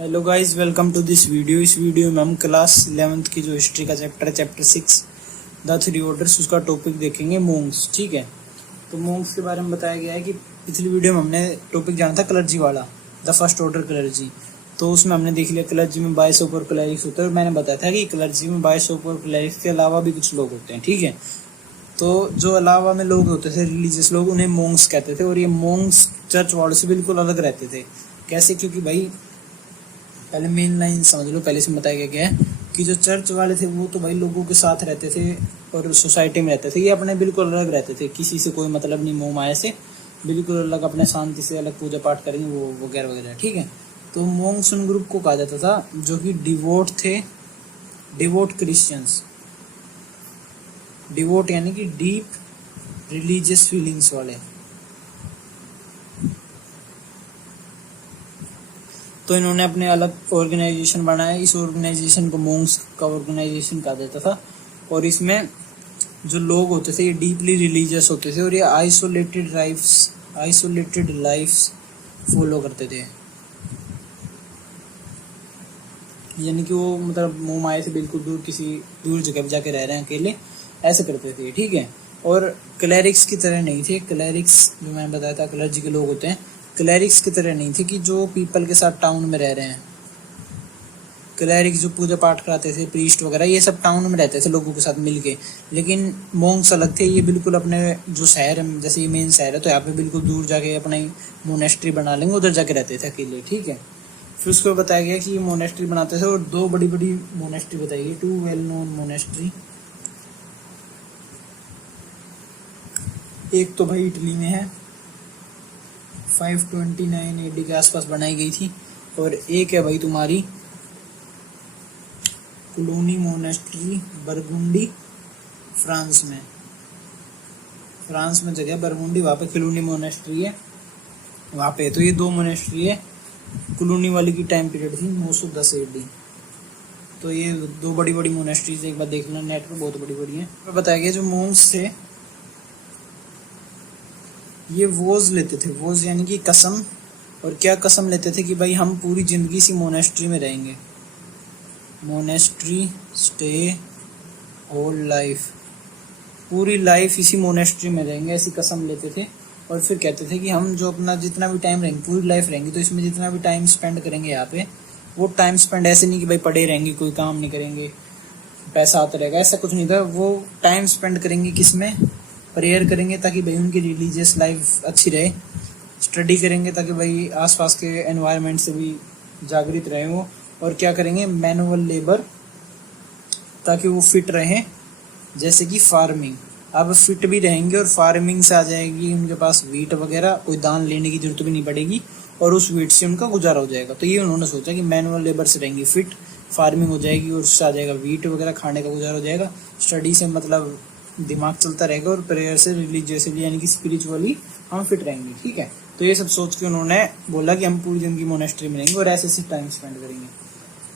Hello guys, welcome to this video. इस video में हम क्लास 11th की जो हिस्ट्री का चैप्टर है, चैप्टर 6 द थ्री ऑर्डर्स, उसका टॉपिक देखेंगे मोंग्स। ठीक है, तो मोंग्स के बारे में बताया गया है कि पिछली वीडियो में हमने टॉपिक जाना था क्लर्जी वाला, द फर्स्ट ऑर्डर क्लर्जी। तो उसमें हमने देख लिया क्लर्जी में बाइशोप और क्लरिक्स होते हैं, और मैंने बताया था कि क्लर्जी में बाइशोप और क्लरिक्स के अलावा भी कुछ लोग होते हैं। ठीक है, तो जो अलावा में लोग होते थे रिलीजियस लोग, उन्हें मोंग्स कहते थे। और ये मोंग्स चर्च वालों से बिल्कुल अलग रहते थे। कैसे? क्योंकि भाई पहले मेन लाइन समझ लो, पहले से बताया गया है कि जो चर्च वाले थे वो तो भाई लोगों के साथ रहते थे और सोसाइटी में रहते थे। ये अपने बिल्कुल अलग रहते थे, किसी से कोई मतलब नहीं, मोह माया से बिल्कुल अलग, अपने शांति से अलग पूजा पाठ करेंगे वो वगैरह वगैरह। ठीक है, तो मोंग्स उन ग्रुप को कहा जाता था जो कि डिवोट थे, डिवोट क्रिश्चियंस। डिवोट यानी कि डीप रिलीजियस फीलिंग्स वाले। तो इन्होंने अपने अलग ऑर्गेनाइजेशन बनाया। इस ऑर्गेनाइजेशन को मोंग्स का ऑर्गेनाइजेशन कहा जाता था। और इसमें जो लोग होते थे ये डीपली रिलीजियस होते थे, और ये आइसोलेटेड लाइफ्स फॉलो करते थे। यानी कि वो मतलब मोह माया से बिल्कुल दूर, किसी दूर जगह पे जाके रह रहे हैं अकेले, ऐसे करते थे। ठीक है, और क्लैरिक्स की तरह नहीं थे। क्लैरिक्स जो मैंने बताया था क्लर्जी के लोग होते हैं, क्लैरिक्स की तरह नहीं थे कि जो पीपल के साथ टाउन में रह रहे हैं। क्लैरिक्स जो पूजा पाठ कराते थे, प्रीस्ट वगैरह, ये सब टाउन में रहते थे लोगों के साथ मिलके। लेकिन मोंग्स अलग थे, ये बिल्कुल अपने जो शहर है, जैसे ये मेन शहर है तो यहाँ पे बिल्कुल दूर जाके अपना मोनेस्ट्री बना लेंगे, उधर जाके रहते थे अकेले। ठीक है, फिर उसको बताया गया कि ये मोनेस्ट्री बनाते थे, और दो बड़ी बड़ी मोनेस्ट्री बताई गई, 2 वेल नोन मोनेस्ट्री। एक तो भाई इटली में है, 529 AD के आसपास बनाई गई थी। और एक है भाई तुम्हारी क्लूनी मोनेस्ट्री, बरगुंडी, फ्रांस में। फ्रांस में जगह बरगुंडी, वहाँ पे क्लूनी मोनेस्ट्री है वहाँ पे। तो ये दो मोनेस्ट्री है। क्लूनी वाली की टाइम पीरियड थी 910 AD। तो ये दो बड़ी बड़ी मोनेस्ट्रीज एक बार देख लेना, नेट पर बहुत बड़ी बड़ी है। बताया गया जो मोंग्स थे ये वोज लेते थे, वोज यानी कि कसम। और क्या कसम लेते थे कि भाई हम पूरी जिंदगी इसी मोनेस्ट्री में रहेंगे, मोनेस्ट्री स्टे होल लाइफ, पूरी लाइफ इसी मोनेस्ट्री में रहेंगे, ऐसी कसम लेते थे। और फिर कहते थे कि हम जो अपना जितना भी टाइम रहेंगे, पूरी लाइफ रहेंगे, तो इसमें जितना भी टाइम स्पेंड करेंगे यहाँ पे, वो टाइम स्पेंड ऐसे नहीं कि भाई पड़े रहेंगे, कोई काम नहीं करेंगे, पैसा आता रहेगा, ऐसा कुछ नहीं था। वो टाइम स्पेंड करेंगे किसमें? प्रेयर करेंगे ताकि भाई उनकी रिलीजियस लाइफ अच्छी रहे, स्टडी करेंगे ताकि भाई आसपास के एनवायरनमेंट से भी जागृत रहे वो। और क्या करेंगे? मैनुअल लेबर, ताकि वो फिट रहें, जैसे कि फार्मिंग। अब फिट भी रहेंगे और फार्मिंग से आ जाएगी उनके पास वीट वगैरह, कोई दान लेने की जरूरत भी नहीं पड़ेगी, और उस वीट से उनका गुजारा हो जाएगा। तो ये उन्होंने सोचा कि मैनुअल लेबर से रहेंगे फिट, फार्मिंग हो जाएगी, और उससे आ जाएगा वीट वगैरह, खाने का गुजारा हो जाएगा। स्टडी से मतलब दिमाग चलता रहेगा, और प्रेयर से रिलीजियसली यानी कि स्पिरिचुअली हम फिट रहेंगे। ठीक है, तो ये सब सोच के उन्होंने बोला कि हम पूरी जिंदगी मोनेस्ट्री में रहेंगे और ऐसे ऐसे टाइम स्पेंड करेंगे।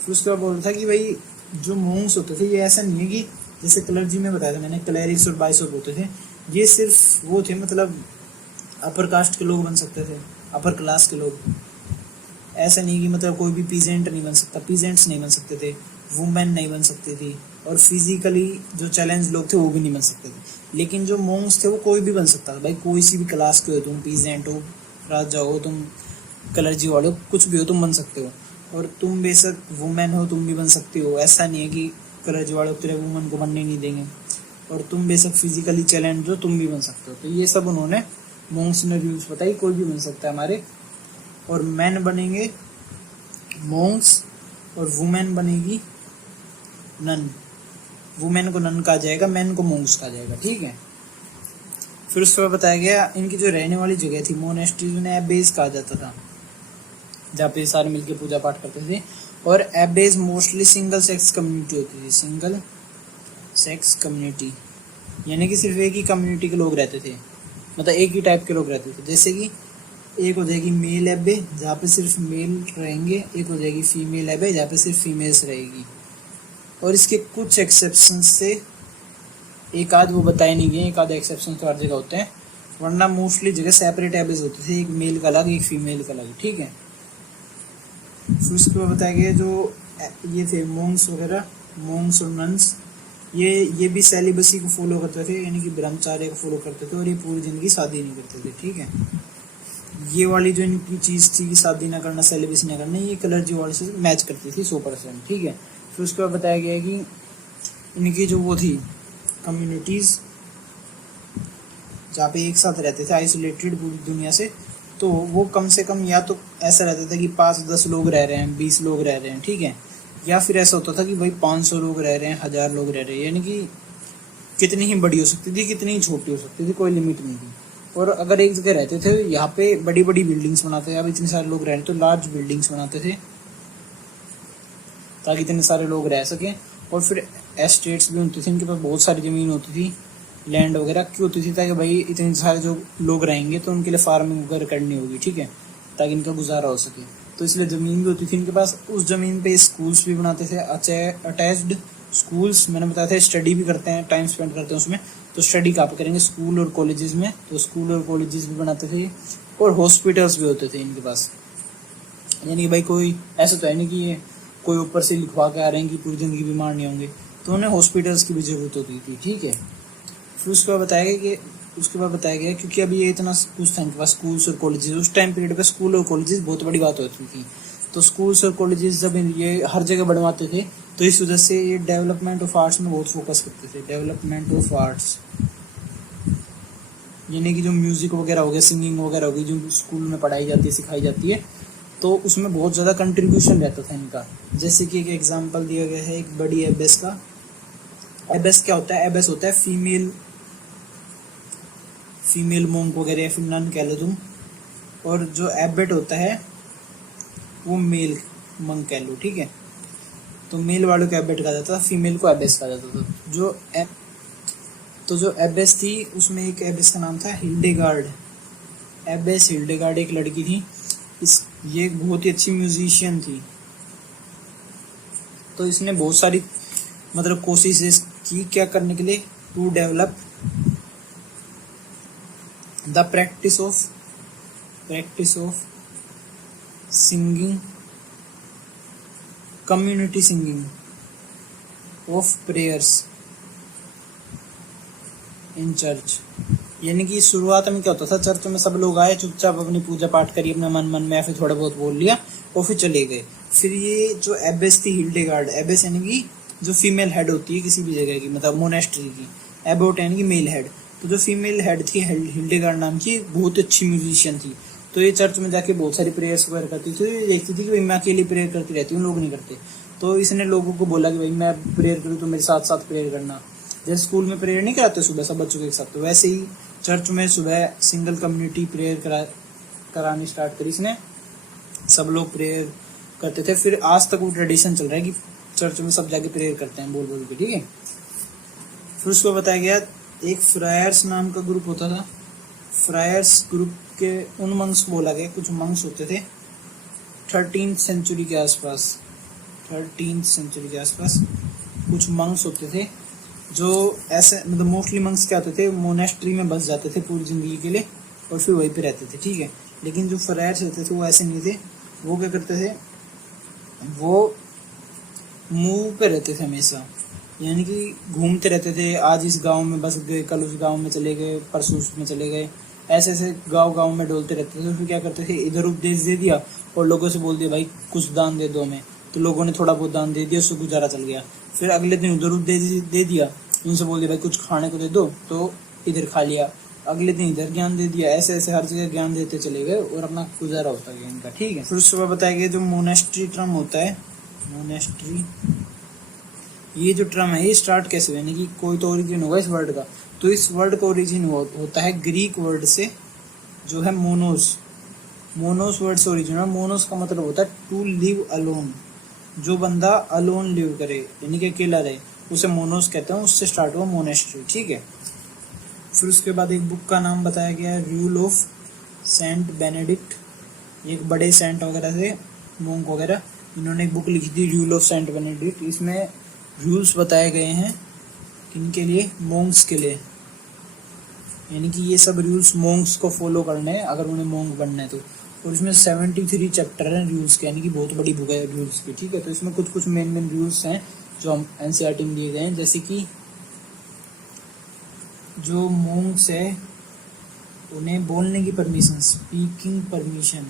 फिर उसके बाद बोल रहा था कि भाई जो मोंग्स होते थे ये ऐसा नहीं है कि जैसे क्लर्जी में बताया था मैंने, क्लैरिक्स और बाइशोप होते थे, ये सिर्फ वो थे मतलब अपर कास्ट के लोग बन सकते थे, अपर क्लास के लोग। ऐसा नहीं कि मतलब कोई भी पीजेंट नहीं बन सकता, पीजेंट्स नहीं बन सकते थे, वुमेन नहीं बन सकती थी, और फिजिकली जो चैलेंज लोग थे वो भी नहीं बन सकते थे। लेकिन जो मोंग्स थे वो कोई भी बन सकता था भाई, कोई सी भी क्लास के हो, तुम पीजेंट हो, राजा हो, तुम क्लर्जी वाले हो, कुछ भी हो तुम बन सकते हो। और तुम बेशक वुमेन हो तुम भी बन सकती हो, ऐसा नहीं है कि क्लर्जी वाले तेरे वुमेन को बनने नहीं देंगे। और तुम बेशक फिजिकली चैलेंज हो तुम भी बन सकते हो। तो ये सब उन्होंने मोंग्स ने रूल्स बताई, कोई भी बन सकता है हमारे। और मैन बनेंगे मोंग्स, और वुमेन बनेगी नन। वुमेन को नन कहा जाएगा, मैन को मोंग्स कहा जाएगा। ठीक है, फिर उसके बाद बताया गया इनकी जो रहने वाली जगह थी मोनेस्ट्री, उन्हें एबेज कहा जाता था, जहाँ पे सारे मिलके पूजा पाठ करते थे। और एबेज मोस्टली सिंगल सेक्स कम्युनिटी होती थी, सिंगल सेक्स कम्युनिटी यानी कि सिर्फ एक ही कम्युनिटी के लोग रहते थे, मतलब एक ही टाइप के लोग रहते थे। जैसे कि एक हो जाएगी मेल एबे जहाँ पे सिर्फ मेल रहेंगे, एक हो जाएगी फीमेल एबे जहाँ पे सिर्फ फीमेल्स रहेगी। और इसके कुछ एक्सेप्शन से, एक आध वो बताए नहीं गए, एक आध एक्सेप्शन तो हर जगह होते हैं, वरना मोस्टली जगह सेपरेट एबेज होते थे, एक मेल का अलग एक फीमेल का अलग। ठीक है, फिर उसके बाद बताया गया जो ये थे मोंग्स वगैरह, मोंग्स और नन्स, ये भी सेलिबसी को फॉलो करते थे, यानी कि ब्रह्मचार्य को फॉलो करते थे, और ये पूरी जिंदगी शादी नहीं करते थे। ठीक है, ये वाली जो इनकी चीज़ थी कि शादी ना करना, सेलिबसी ना करना, ये कलर्जी वाले से मैच करती थी 100%। ठीक है, फिर उसके बाद बताया गया कि इनकी जो वो थी कम्युनिटीज़ जहाँ पे एक साथ रहते थे आइसोलेटेड पूरी दुनिया से, तो वो कम से कम या तो ऐसा रहता था कि 5-10 लोग रह रहे हैं, 20 लोग रह रहे हैं। ठीक है, या फिर ऐसा होता था कि भाई 500 लोग रह रहे हैं, 1000 लोग रह रहे हैं, यानी कि कितनी ही बड़ी हो सकती थी, कितनी ही छोटी हो सकती थी, कोई लिमिट नहीं थी। और अगर एक जगह रहते थे, यहाँ पे बड़ी बड़ी बिल्डिंग्स बनाते थे, अब इतने सारे लोग रह रहे तो लार्ज बिल्डिंग्स बनाते थे ताकि इतने सारे लोग रह सकें। और फिर एस्टेट्स भी होती थी, इनके पास बहुत सारी ज़मीन होती थी, लैंड वगैरह क्यों होती थी, ताकि भाई इतने सारे जो लोग रहेंगे तो उनके लिए फार्मिंग वगैरह करनी होगी। ठीक है, ताकि इनका गुजारा हो सके, तो इसलिए ज़मीन भी होती थी इनके पास। उस ज़मीन पे स्कूल्स भी बनाते थे, अटैच्ड स्कूल्स। मैंने बताया था स्टडी भी करते हैं, टाइम स्पेंड करते हैं उसमें, तो स्टडी कहाँ पे करेंगे, स्कूल और कॉलेजेस में, तो स्कूल और कॉलेजेस भी बनाते थे। और हॉस्पिटल्स भी होते थे इनके पास, यानी कि भाई कोई ऐसा तो है नहीं कि ये कोई ऊपर से लिखवा के आ रहे हैं कि पूरी ज़िंदगी बीमार नहीं होंगे, तो उन्हें हॉस्पिटल्स की भी ज़रूरत होती थी। ठीक है, फिर उसके बाद बताया गया क्योंकि अभी ये इतना कुछ था इनके पास, स्कूल्स और कॉलेजेस, उस टाइम पीरियड पे स्कूल और कॉलेजेस बहुत बड़ी बात होती थी। तो स्कूल्स और कॉलेजेस जब ये हर जगह बनवाते थे, तो इस वजह से ये डेवलपमेंट ऑफ आर्ट्स में बहुत फोकस करते थे। डेवलपमेंट ऑफ आर्ट्स यानी कि जो म्यूजिक वगैरह हो गया, सिंगिंग वगैरह हो गई, जो स्कूल में पढ़ाई जाती है, सिखाई जाती है, तो उसमें बहुत ज़्यादा कंट्रीब्यूशन रहता था इनका। जैसे कि एक एग्जांपल दिया गया है एक बड़ी एबेस का। एबेस क्या होता है, एबेस होता है फीमेल मोंक वगैरह या फिर नन कह लो तुम, और जो एबेट होता है वो मेल मंक कह लो। ठीक है, तो मेल वालों को एबेट कहा जाता था, फीमेल को एबेस कहा जाता था। जो एबेस थी उसमें एक एबेस का नाम था हिल्डेगार्ड। एबेस हिल्डेगार्ड एक लड़की थी, ये एक बहुत ही अच्छी म्यूजिशियन थी। तो इसने बहुत सारी मतलब कोशिशें की क्या करने के लिए, to develop the practice of singing, community singing of prayers in church. यानी कि शुरुआत में क्या होता था, चर्च में सब लोग आए, चुपचाप अपनी पूजा पाठ करी अपने मन में, या फिर थोड़ा बहुत बोल लिया और फिर चले गए। फिर ये जो एबेस थी हिल्डेगार्ड, एबेस यानी कि जो फीमेल हेड होती है किसी भी जगह की, मतलब मोनेस्ट्री की, एबोट यानी कि मेल हेड। तो जो फीमेल हेड थी हिल्डेगार्ड नाम की, बहुत अच्छी म्यूजिशियन थी। तो ये चर्च में जाके बहुत सारी प्रेयर्स वगैरह करती थी। ये देखती थी कि भाई मैं अकेली प्रेयर करती रहती हूँ, लोग नहीं करते। तो इसने लोगों को बोला कि भाई मैं प्रेयर करूँ तो मेरे साथ साथ प्रेयर करना। जैसे स्कूल में प्रेयर नहीं कराते सुबह सब बच्चों के साथ, तो वैसे ही चर्च में सुबह सिंगल कम्युनिटी प्रेयर करानी स्टार्ट करी इसने। सब लोग प्रेयर करते थे। फिर आज तक वो ट्रेडिशन चल रहा है कि चर्च में सब जाके प्रेयर करते हैं बोल बोल के। ठीक है, फिर उसको बताया गया एक फ्रायर्स नाम का ग्रुप होता था। फ्रायर्स ग्रुप के उन मंक्स बोला गया, कुछ मंक्स होते थे 13th सेंचुरी के आसपास, 13th सेंचुरी के आसपास कुछ मंक्स होते थे जो ऐसे, मतलब मोस्टली मंक्स क्या होते थे, मोनेस्ट्री में बस जाते थे पूरी जिंदगी के लिए और फिर वहीं पे रहते थे। ठीक है, लेकिन जो फ्रायर्स होते थे वो ऐसे नहीं थे। वो क्या करते थे, वो मूव पे रहते थे हमेशा, यानी कि घूमते रहते थे। आज इस गांव में बस गए, कल उस गांव में चले गए, परसों उसमें चले गए, ऐसे ऐसे गांव में डोलते रहते थे। तो फिर क्या करते थे, इधर उपदेश दे दिया और लोगों से बोल दिया भाई कुछ दान दे दो हमें, तो लोगों ने थोड़ा बहुत दान दे दिया, उससे गुजारा चल गया। फिर अगले दिन उधर उपदेश दे दिया, उनसे बोल दिया भाई कुछ खाने को दे दो, तो इधर खा लिया। अगले दिन इधर ज्ञान दे दिया, ऐसे ऐसे हर जगह ज्ञान देते चले गए और अपना गुजारा होता गया इनका। ठीक है, फिर सुबह बताया गया जो मोनेस्ट्री टर्म होता है, मोनेस्ट्री, ये जो टर्म है ये स्टार्ट कैसे हुआ, यानी कि कोई तो ओरिजिन होगा इस वर्ड का। तो इस वर्ड का ओरिजिन होता है ग्रीक वर्ड से, जो है मोनोस। मोनोस वर्ड से ओरिजिन है। मोनोस का मतलब होता है टू लिव अलोन, जो बंदा अलोन लिव करे यानी कि अकेला रहे, उसे मोनोस कहते हैं। उससे स्टार्ट हुआ मोनेस्ट्री। ठीक है, फिर उसके बाद एक बुक का नाम बताया गया है, रूल ऑफ सेंट बेनेडिक्ट। एक बड़े सेंट वगैरह थे, मोंक वगैरह, इन्होंने एक बुक लिखी थी रूल ऑफ सेंट बेनेडिक्ट। इसमें रूल्स बताए गए हैं किनके लिए, मोंक्स के लिए, यानी कि ये सब रूल्स मोंक्स को फॉलो करने हैं अगर उन्हें मोंक बनना है तो। और इसमें 73 चैप्टर हैं रूल्स के, यानी कि बहुत बड़ी बुक है रूल्स की, ठीक है। तो इसमें कुछ कुछ मेन मेन रूल्स हैं जो हम एनसीईआरटी में दिए गए हैं, जैसे कि जो मोंक्स है उन्हें बोलने की परमिशन, स्पीकिंग परमिशन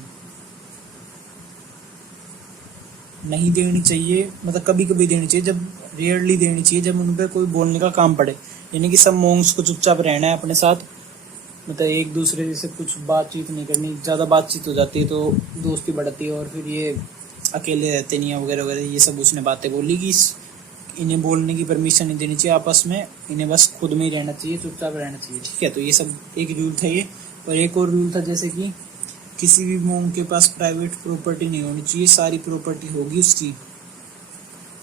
नहीं देनी चाहिए, मतलब कभी कभी देनी चाहिए, जब रेयरली देनी चाहिए, जब उन पर कोई बोलने का काम पड़े। यानी कि सब मोंक्स को चुपचाप रहना है अपने साथ, मतलब एक दूसरे से कुछ बातचीत नहीं करनी, ज़्यादा बातचीत हो जाती है तो दोस्ती बढ़ती है और फिर ये अकेले रहते नहीं है वगैरह वगैरह, ये सब उसने बातें बोली कि इन्हें बोलने की परमिशन नहीं देनी चाहिए आपस में, इन्हें बस खुद में ही रहना चाहिए, चुपचाप रहना चाहिए, ठीक है। तो ये सब एक रूल था ये। और एक और रूल था जैसे कि किसी भी मोंक के पास प्राइवेट प्रॉपर्टी नहीं होनी चाहिए, सारी प्रॉपर्टी होगी उसकी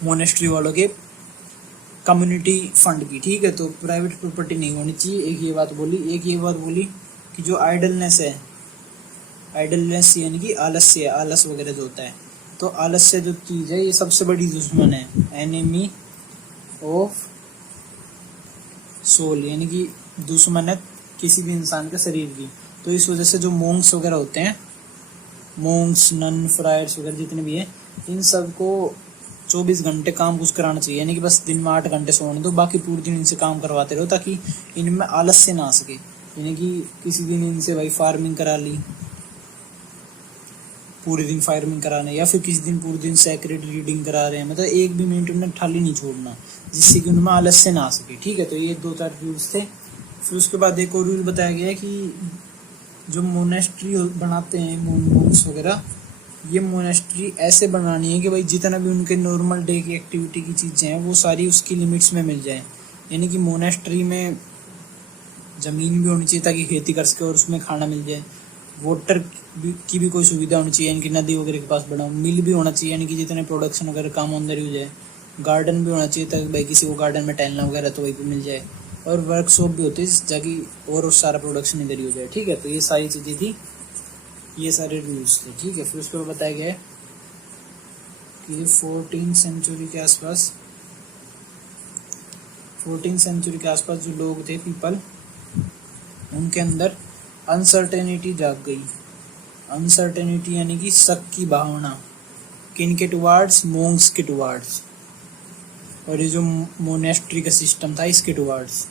मोनेस्ट्री वालों के कम्युनिटी फंड की, ठीक है। तो प्राइवेट प्रॉपर्टी नहीं होनी चाहिए, एक ये बात बोली। एक ये बात बोली कि जो आइडलनेस है, आइडलनेस यानी कि आलस्य, आलस वगैरह जो होता है, तो आलस्य जो चीज़ है ये सबसे बड़ी दुश्मन है, एनिमी ऑफ सोल, यानी कि दुश्मन है किसी भी इंसान के शरीर की। तो इस वजह से जो मोंक्स वगैरह होते हैं, मोंक्स, नन, फ्रायर्स वगैरह जितने भी हैं, इन सबको 24 घंटे काम कुछ कराना चाहिए, यानी कि बस दिन में 8 घंटे सोने दो, बाकी पूरे दिन इनसे काम करवाते रहो ताकि इनमें आलस्य ना आ सके। यानी कि किसी दिन इनसे भाई फार्मिंग करा ली, पूरे दिन फार्मिंग कराना, या फिर किसी दिन पूरे दिन सेक्रेट रीडिंग करा रहे हैं, मतलब एक भी मिनट उन्हें खाली नहीं छोड़ना जिससे कि उनमें आलस्य ना आ सके, ठीक है। तो ये 2-4 रूल्स थे। फिर उसके बाद एक और रूल बताया गया है कि जो मोनेस्ट्री बनाते हैं मोन्क्स वगैरह, ये मोनेस्ट्री ऐसे बनानी है कि भाई जितना भी उनके नॉर्मल डे की एक्टिविटी की चीज़ें हैं वो सारी उसकी लिमिट्स में मिल जाए। यानी कि मोनेस्ट्री में ज़मीन भी होनी चाहिए ताकि खेती कर सके और उसमें खाना मिल जाए, वाटर की भी कोई सुविधा होनी चाहिए, यानी कि नदी वगैरह के पास बना, मिल भी होना चाहिए, यानी कि जितने प्रोडक्शन वगैरह काम अंदर ही हो जाए, गार्डन भी होना चाहिए ताकि भाई किसी को गार्डन में टहलना वगैरह तो वहीं पर मिल जाए, और वर्कशॉप भी होती है ताकि और सारा प्रोडक्शन इधर ही हो जाए, ठीक है। तो ये सारी चीज़ें थी, ये सारे रूल्स थे, ठीक है। फिर उसके बाद बताया गया है कि 14th सेंचुरी के आसपास, 14th सेंचुरी के आसपास जो लोग थे पीपल, उनके अंदर अनसर्टेनिटी जाग गई। अनसर्टेनिटी यानी कि शक की भावना, किन के टुवार्ड्स, मोंक्स के टुवार्ड्स, और ये जो मोनेस्ट्री का सिस्टम था इसके टुवार्ड्स,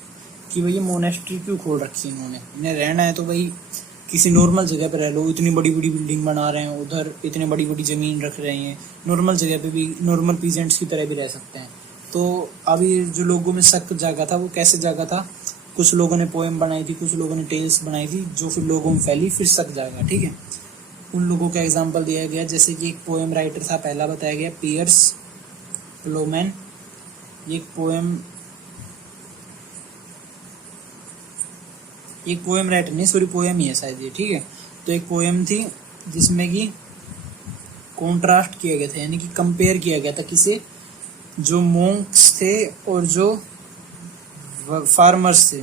कि भाई ये मोनेस्ट्री क्यों खोल रखी है इन्होंने, इन्हें रहना है तो भाई किसी नॉर्मल जगह पर रह लो, इतनी बड़ी बड़ी बिल्डिंग बना रहे हैं, उधर इतने बड़ी बड़ी ज़मीन रख रहे हैं, नॉर्मल जगह पे भी नॉर्मल पीजेंट्स की तरह भी रह सकते हैं। तो अभी जो लोगों में शक जागा था वो कैसे जागा था, कुछ लोगों ने पोएम बनाई थी, कुछ लोगों ने टेल्स बनाई थी, जो फिर लोगों में फैली, फिर शक जागा, ठीक है। उन लोगों का एग्जाम्पल दिया गया, जैसे कि एक पोएम राइटर था, पहला बताया गया पियर्स प्लोमैन। एक पोएम राइटर नहीं, सॉरी पोएम ही है शायद ये, ठीक है। तो एक पोएम थी जिसमें कि कॉन्ट्रास्ट किया गया था, यानी कि कंपेयर किया गया था किसे, जो मोंक्स थे और जो फार्मर्स थे,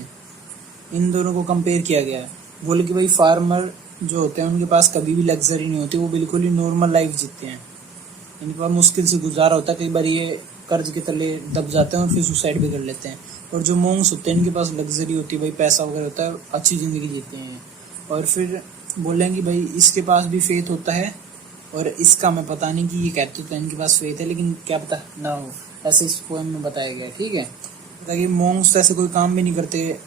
इन दोनों को कंपेयर किया गया है। बोले कि भाई फार्मर जो होते हैं उनके पास कभी भी लग्जरी नहीं होती, वो बिल्कुल ही नॉर्मल लाइफ जीते हैं, इनके पास मुश्किल से गुजारा होता है, कई बार ये कर्ज के तले दब जाते हैं और फिर सुसाइड भी कर लेते हैं। और जो मोंक्स होते हैं इनके पास लग्जरी होती है, भाई पैसा वगैरह होता है, अच्छी ज़िंदगी जीते हैं। और फिर बोलेंगे भाई इसके पास भी फेथ होता है और इसका मैं पता नहीं, कि ये कहते होते हैं इनके पास फेथ है लेकिन क्या पता ना हो, ऐसे इस पोएम में बताया गया, ठीक है। ताकि मोंक्स ऐसे कोई काम भी नहीं करते,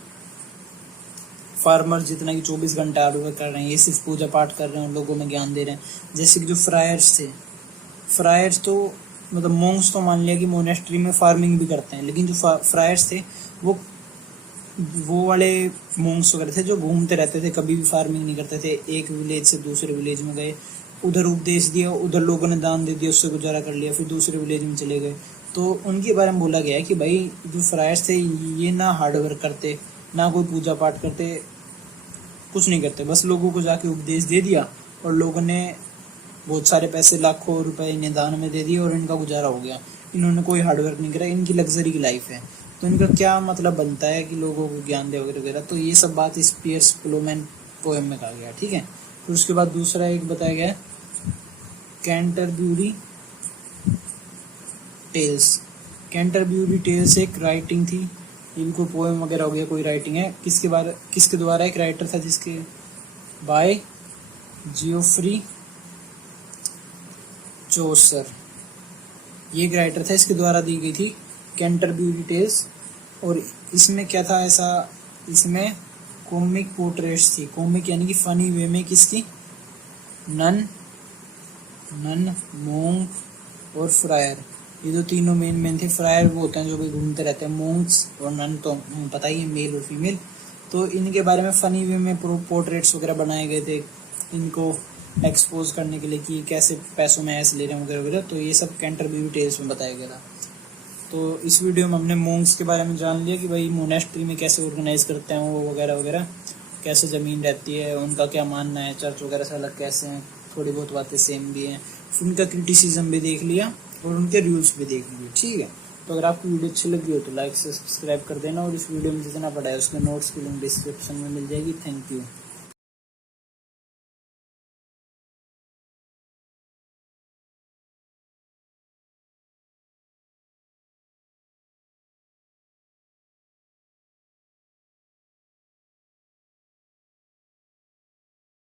फार्मर जितना कि 24 घंटे हार्ड वर्क कर रहे हैं, ये सिर्फ पूजा पाठ कर रहे हैं और लोगों में ज्ञान दे रहे हैं। जैसे कि जो फ्रायर्स थे, फ्रायर्स तो मतलब मोंक्स तो मान लिया कि मोनेस्ट्री में फार्मिंग भी करते हैं, लेकिन जो फ्रायर्स थे वो वाले मोंक्स वगैरह थे जो घूमते रहते थे, कभी भी फार्मिंग नहीं करते थे, एक विलेज से दूसरे विलेज में गए, उधर उपदेश दिया, उधर लोगों ने दान दे दिया, उससे गुजारा कर लिया, फिर दूसरे विलेज में चले गए। तो उनके बारे में बोला गया है कि भाई जो फ्रायर्स थे ये ना हार्ड वर्क करते, ना कोई पूजा पाठ करते, कुछ नहीं करते, बस लोगों को जाके उपदेश दे दिया और लोगों ने बहुत सारे पैसे, लाखों रुपए इन्हें दान में दे दिए और इनका गुजारा हो गया। इन्होंने कोई हार्डवर्क नहीं करा, इनकी लग्जरी की लाइफ है। तो इनका क्या मतलब बनता है कि लोगों को ज्ञान दे वगैरह वगैरह। तो ये सब बात इस पियर्स प्लोमैन पोएम में कहा गया, ठीक है। फिर उसके बाद दूसरा एक बताया गया कैंटरब्यूरी टेल्स। कैंटरब्यूरी टेल्स एक राइटिंग थी, इनको पोएम वगैरह हो गया, कोई राइटिंग है, किसके द्वारा, एक राइटर था जिसके बाय जियोफ्री चौसर, ये एक राइटर था, इसके द्वारा दी गई थी कैंटरबरी टेल्स। और इसमें क्या था ऐसा, इसमें कॉमिक पोर्ट्रेट्स थी, कॉमिक यानी कि फनी वे में, किसकी, नन, मोंक और फ्रायर, ये जो तीनों मेन थे। फ्रायर वो होते हैं जो भी घूमते रहते हैं, मोंक्स और नन तो पता ही है, मेल और फीमेल। तो इनके बारे में फनी वे में पोर्ट्रेट्स वगैरह बनाए गए थे, इनको एक्सपोज करने के लिए कि कैसे पैसों में ऐसे ले रहे हैं वगैरह वगैरह। तो ये सब कैंटरबरी टेल्स में बताया गया था। तो इस वीडियो में हमने मोंक्स के बारे में जान लिया कि भाई मोनेस्ट्री में कैसे ऑर्गेनाइज करते हैं वो वगैरह वगैरह, कैसे ज़मीन रहती है, उनका क्या मानना है, चर्च वगैरह से अलग कैसे हैं, थोड़ी बहुत बातें सेम भी हैं। फिर उनका क्रिटिसिज्म भी देख लिया और उनके रूल्स भी देख लिए, ठीक है। तो अगर आपको वीडियो अच्छी लगी हो तो लाइक से सब्सक्राइब कर देना, और इस वीडियो में जितना पढ़ा है उसके नोट्स की लिंक डिस्क्रिप्शन में मिल जाएगी। Thank you.